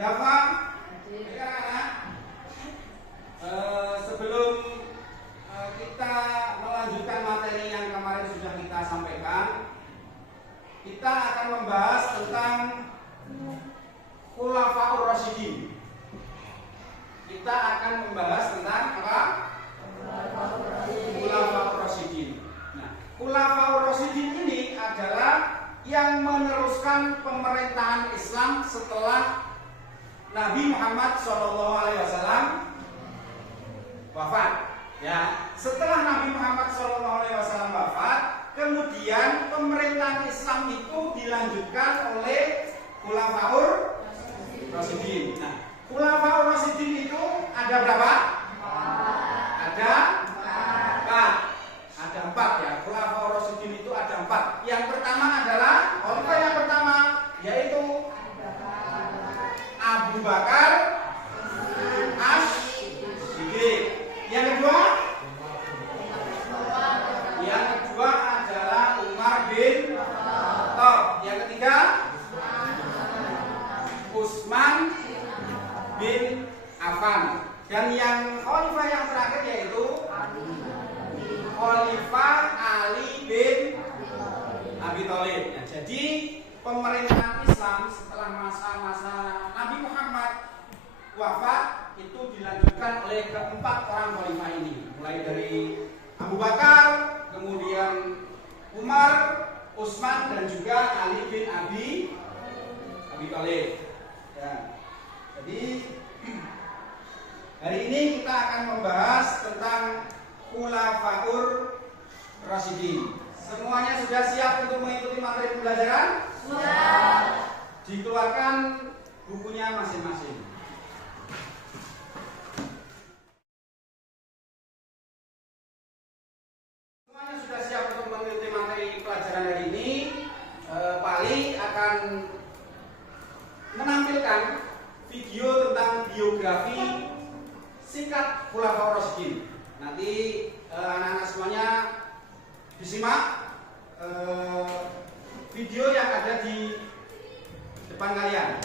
Gampang? Ya, sebelum kita melanjutkan materi yang kemarin sudah kita sampaikan, kita akan membahas tentang Khulafaur Rasyidin. Kita akan membahas tentang apa? Khulafaur Rasyidin. Nah, Khulafaur Rasyidin ini adalah yang meneruskan pemerintahan Islam setelah Nabi Muhammad SAW wafat. Ya, setelah Nabi Muhammad SAW wafat, kemudian pemerintahan Islam itu dilanjutkan oleh Khulafaur Rasyidin. Nah, Khulafaur Rasyidin itu ada berapa? Ada empat. Ada empat ya. Khulafaur Rasyidin itu ada empat. Yang pertama adalah khalifah yang pertama yaitu Abu Bakar As-Siddiq. Yang kedua adalah Umar bin Khattab. Yang ketiga Utsman bin Affan. Dan yang khalifah yang terakhir yaitu Khalifah Ali bin Abi Thalib. Nah, jadi pemerintahan Islam setelah masa-masa Nabi Muhammad wafat itu dilanjutkan oleh keempat orang khalifah ini, mulai dari Abu Bakar, kemudian Umar, Utsman, dan juga Ali bin Abi Thalib. Ya. Jadi hari ini kita akan membahas tentang Khulafaur Rasyidin. Semuanya sudah siap untuk mengikuti materi pembelajaran? Sudah. Dikeluarkan bukunya masing-masing. Semuanya sudah siap untuk mengikuti materi pelajaran hari ini. Pali akan menampilkan video tentang biografi singkat Khulafaur Rasyidin. Nanti anak-anak semuanya disimak video yang ada di depan kalian.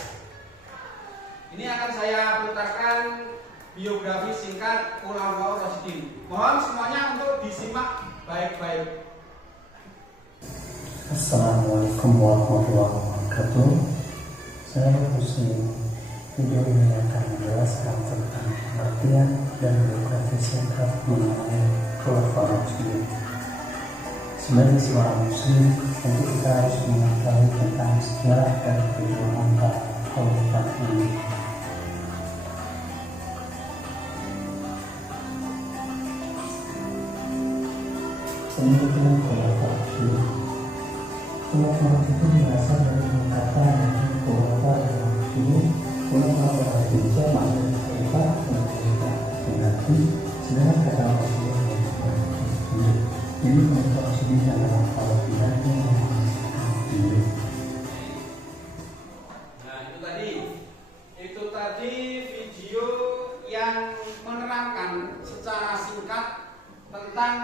Ini akan saya putarkan biografi singkat Khulafaur Rasyidin. Mohon semuanya untuk disimak baik-baik. Assalamualaikum warahmatullahi wabarakatuh. Saya Muslim. Video ini akan menjelaskan tentang pengertian dan biografi singkat mengenai Khulafaur Rasyidin. Sebagai seorang Muslim, tentu kita harus mengetahui tentang sejarah dan perjuangan para khalifah ini. Pengertian Khulafaur Rasyidin. Khulafaur Rasyidin berasal dari kata yang Khulafaur Rasyidin. Khulafaur Rasyidin sama dengan khalifah dan khalifah berarti sedangkan kata Rasyidin yang jadi Khulafaur Rasyidin adalah khalifah yang dulu. Nah, itu tadi video yang menerangkan secara singkat tentang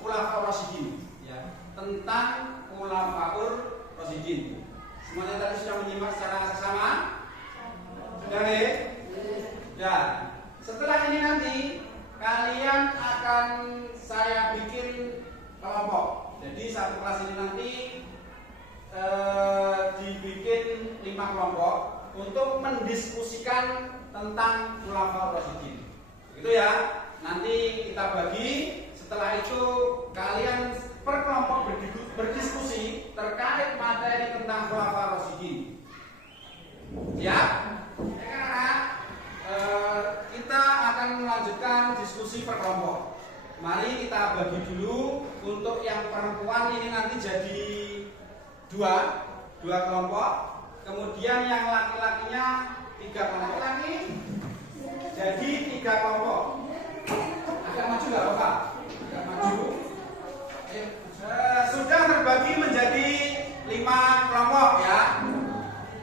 Khulafaur Rasyidin, ya, tentang Khulafaur Rasyidin. Semuanya tadi sudah menyimak secara seksama? Sudah ya? Ya. Setelah ini nanti kalian akan saya bikin kelompok. Jadi satu kelas ini nanti dibikin 5 kelompok untuk mendiskusikan tentang Khulafaur Rasyidin. Gitu ya. Nanti kita bagi. Setelah itu kalian per kelompok berdiskusi terkait materi tentang Khulafaur Rasyidin. Ya? Karena kita akan melanjutkan diskusi per kelompok. Mari kita bagi dulu. Untuk yang perempuan ini nanti jadi dua kelompok. Kemudian yang laki-lakinya 3 kelompok lagi. Jadi 3 kelompok. Agak maju nggak Bapak? Agak maju. Sudah terbagi menjadi 5 kelompok ya.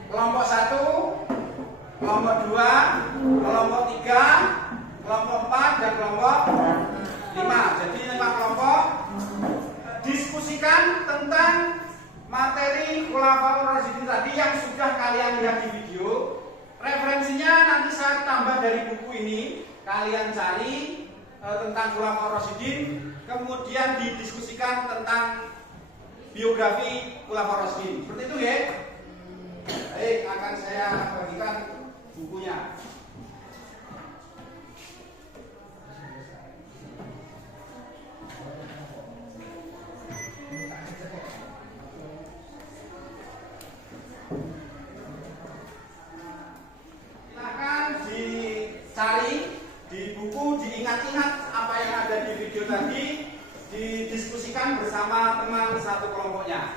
Kelompok 1, kelompok 2, kelompok 3, kelompok 4, dan kelompok 5. Jadi 5 kelompok. Diskusikan tentang materi Khulafaur Rasyidin tadi yang sudah kalian lihat di video. Referensinya nanti saya tambah dari buku ini. Kalian cari tentang Khulafaur Rasyidin, kemudian didiskusikan tentang biografi Khulafaur Rasyidin. Seperti itu ya. Baik, akan saya bagikan bukunya. Silakan dicari di buku, diingat-ingat apa yang ada di video tadi, didiskusikan bersama teman satu kelompoknya.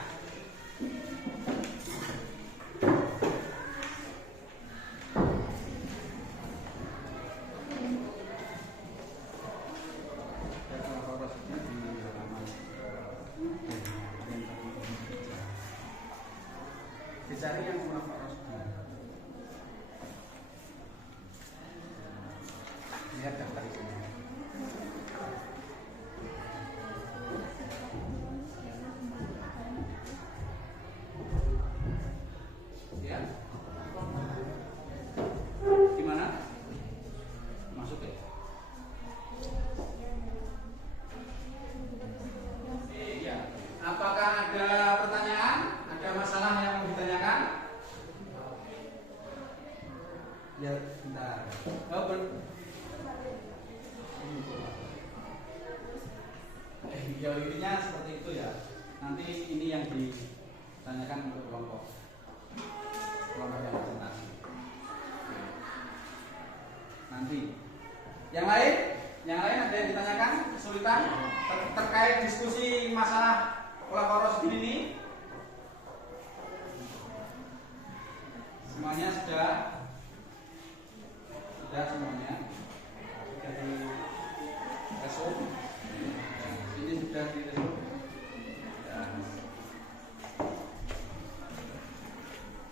Dicari yang Khulafaur Rasyidin. Lihat daftar itu. Ya. Gimana? Masuk ya? Iya. Apakah ada pertanyaan? Ada masalah yang mau ditanyakan? Ya, bentar. Ya, intinya seperti itu ya. Nanti ini yang ditanyakan untuk kelompok yang presentasi. Nanti yang lain ada yang ditanyakan kesulitan terkait diskusi masalah Khulafaur Rasyidin ini? Semuanya sudah semuanya sudah di resum. Ini sudah di resum.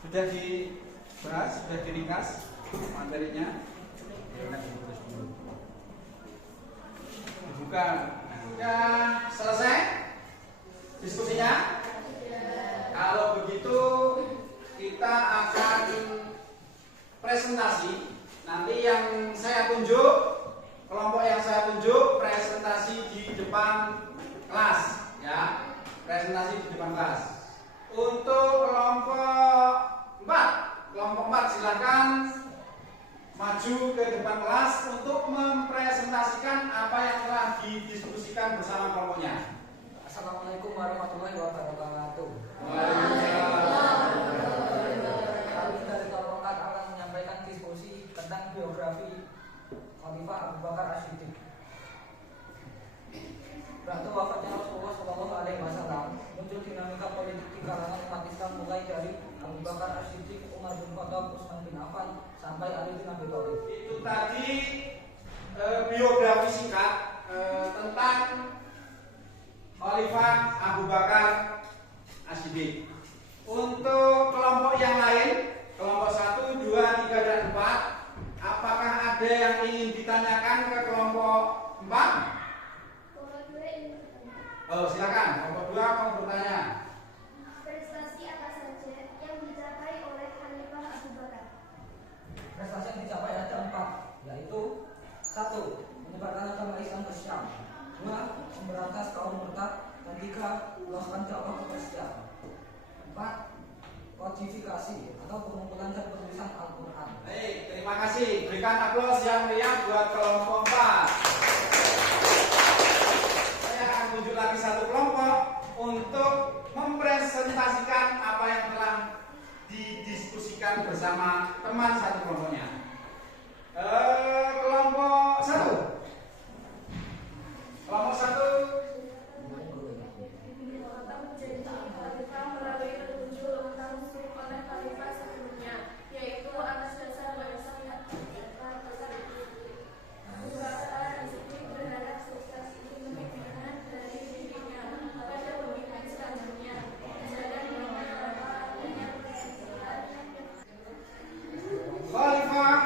Sudah dibahas, sudah diringkas materinya. Bukan. Sudah selesai diskusinya? Kalau begitu kita akan presentasi. Nanti yang saya tunjuk, kelompok yang saya tunjuk presentasi di depan kelas, ya. Presentasi di depan kelas. Untuk kelompok 4 silakan maju ke depan kelas untuk mempresentasikan apa yang telah didiskusikan bersama kelompoknya. Assalamualaikum warahmatullahi wabarakatuh. Waalaikumsalam. Kami dari kelompok 4 akan menyampaikan diskusi tentang biografi Khalifah Abu Bakar As-Siddiq. Waktu wafatnya Rasulullah SAW, muncul dinamika politik di kalangan umat Islam mulai dari Abu Bakar As-Siddiq, Umar bin Khattab, Utsman bin Affan, sampai Ali bin Abi Thalib. Itu tadi biografi singkat tentang Khalifah Abu Bakar As-Siddiq. Untuk kelompok yang lain, kelompok 1, 2, 3, dan 4, apakah ada yang ingin ditanyakan ke kelompok 4? Oh, silakan. Kelompok 2 mau bertanya. Prestasi apa saja yang dicapai oleh Khalifah Abu Bakar? Prestasi yang dicapai ada 4, yaitu 1. Menyebarkan agama Islam ke Syam, 2. Memberantas kaum murtad, dan 3. Melakukan dakwah ke Persia, 4. Kodifikasi atau pengumpulan dan penulisan Al-Quran. Baik, terima kasih. Berikan aplaus yang meriah buat kelompok 4. Saya akan tunjuk lagi satu kelompok untuk mempresentasikan apa yang telah didiskusikan bersama teman satu kelompoknya. Kelompok 1. Kelompok 1. Menjadi khalifah melalui petunjuk langsung oleh khalifah sebelumnya, yaitu atas dasar wasiat Abu Bakar As-Siddiq berharap sukses pemimpinan dari dirinya pada pemimpin selanjutnya. Jalan beberapa adanya perselisihan. Khalifah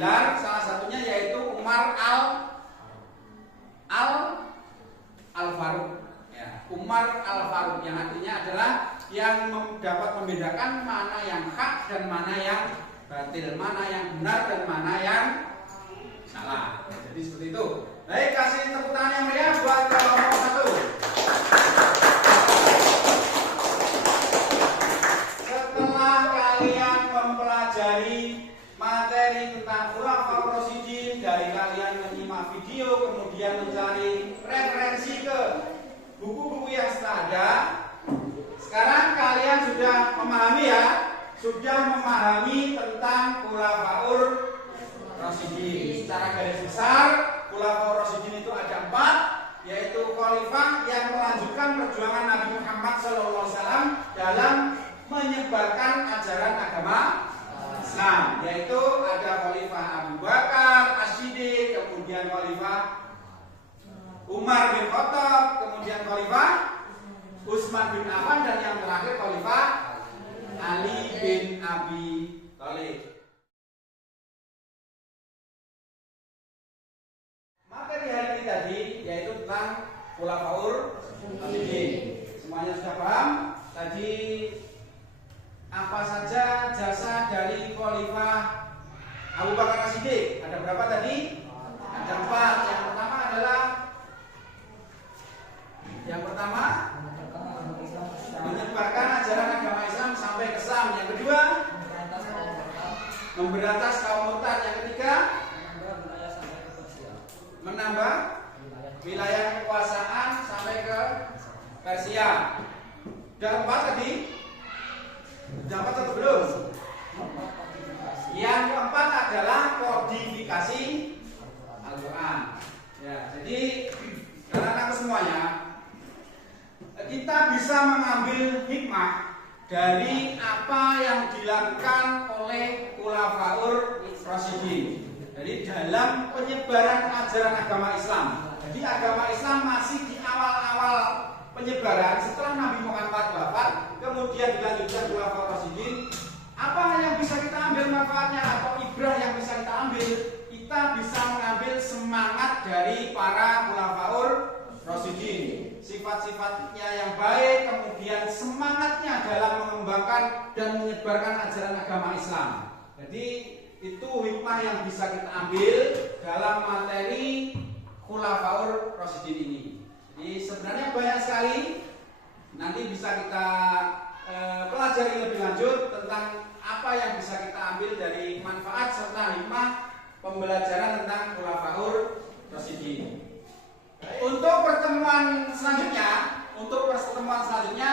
gelar, salah satunya yaitu Umar Al-Faruq. Ya, Umar Al-Faruq yang artinya adalah yang dapat membedakan mana yang hak dan mana yang batil, mana yang benar dan mana yang salah. Jadi seperti itu. Baik, kasih tepuk tangan yang meriah buat kelompok 1. Setelah kalian mempelajari materi tentang Khulafaur Rasyidin, dari kalian menyimak video, kemudian mencari referensi ke buku-buku yang sudah ada, sekarang kalian sudah memahami ya, sudah memahami tentang Khulafaur Rasyidin. Secara garis besar, Khulafaur Rasyidin itu ada 4, yaitu khalifah yang melanjutkan perjuangan Nabi Muhammad SAW dalam menyebarkan ajaran agama Islam, yaitu ada khalifah Abu Bakar As-Siddiq, kemudian khalifah Umar bin Khattab, kemudian khalifah Utsman bin Affan, dan yang terakhir khalifah Ali bin Abi Thalib. Materi hari ini tadi yaitu tentang Khulafaur Rasyidin. Semuanya sudah paham? Tadi apa saja jasa dari khalifah Abu Bakar As-Siddiq? Ada berapa tadi? Ada 4. Yang pertama menyebarkan ajaran agama Islam sampai ke Syam. Yang kedua, memberantas kaum murtad. Yang ketiga, menambah wilayah kekuasaan sampai ke Persia. Dan 4 tadi dapat atau belum? Yang keempat adalah kodifikasi Al-Quran. Ya, jadi anak-anak semuanya, kita bisa mengambil hikmah dari apa yang dilakukan oleh Khulafaur Rasyidin. Jadi dalam penyebaran ajaran agama Islam. Jadi agama Islam masih di awal-awal penyebaran setelah Nabi Muhammad wafat, kemudian dilanjutkan Khulafaur Rasyidin. Apa yang bisa kita ambil manfaatnya atau ibrah yang bisa kita ambil? Kita bisa mengambil semangat dari para Khulafaur Rasyidin, sifat-sifatnya yang baik, kemudian semangatnya dalam mengembangkan dan menyebarkan ajaran agama Islam. Jadi itu hikmah yang bisa kita ambil dalam materi Khulafaur Rasyidin ini. Jadi sebenarnya banyak sekali, nanti bisa kita pelajari lebih lanjut tentang apa yang bisa kita ambil dari manfaat serta hikmah pembelajaran tentang Khulafaur Rasyidin. Untuk pertemuan selanjutnya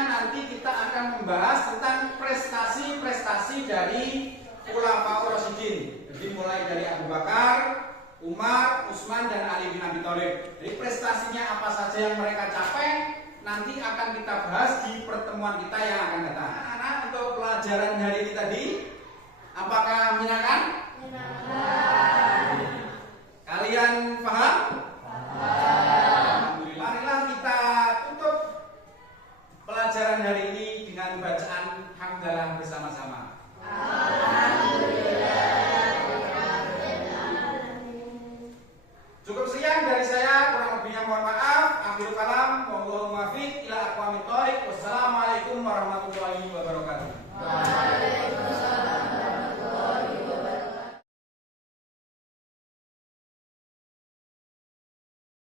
nanti kita akan membahas tentang prestasi-prestasi dari Khulafaur Rasyidin. Jadi mulai dari Abu Bakar, Umar, Utsman, dan Ali bin Abi Thalib. Jadi prestasinya apa saja yang mereka capai nanti akan kita bahas di pertemuan kita yang akan datang. Anak-anak, untuk pelajaran hari ini tadi, apakah